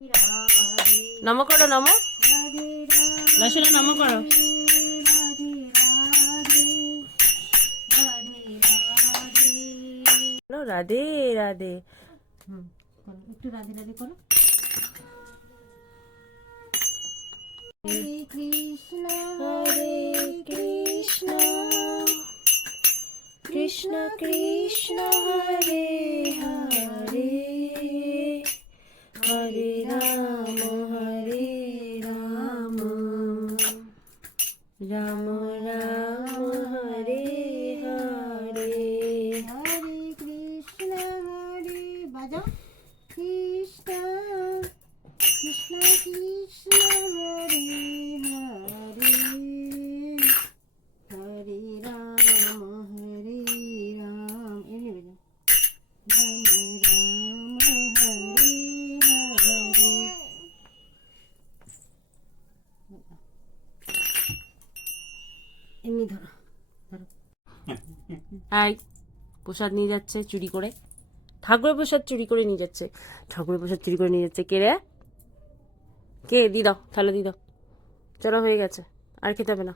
নম করো, নম লসুন নম করো। রাধে রাধে, একটু রাধে রাধে করো। হরে কৃষ্ণ হরে কৃষ্ণ কৃষ্ণ কৃষ্ণ হরে হরে, হরে রাম রাম রাম হরে হরে। হরে কৃষ্ণ হরে বাজা কৃষ্ণ কৃষ্ণ কৃষ্ণ হরে হরে, হরে রাম এমনি বাজা রাম রাম হরে হরে। এমনি ধরো ধরো। আই প্রসাদ নিয়ে যাচ্ছে চুরি করে, ঠাকুরের প্রসাদ চুরি করে নিয়ে যাচ্ছে, ঠাকুরের প্রসাদ চুরি করে নিয়ে যাচ্ছে। কে রে? কে? দি দাও, থালা দি দাও। চলো হয়ে গেছে, আর খেতে হবে না।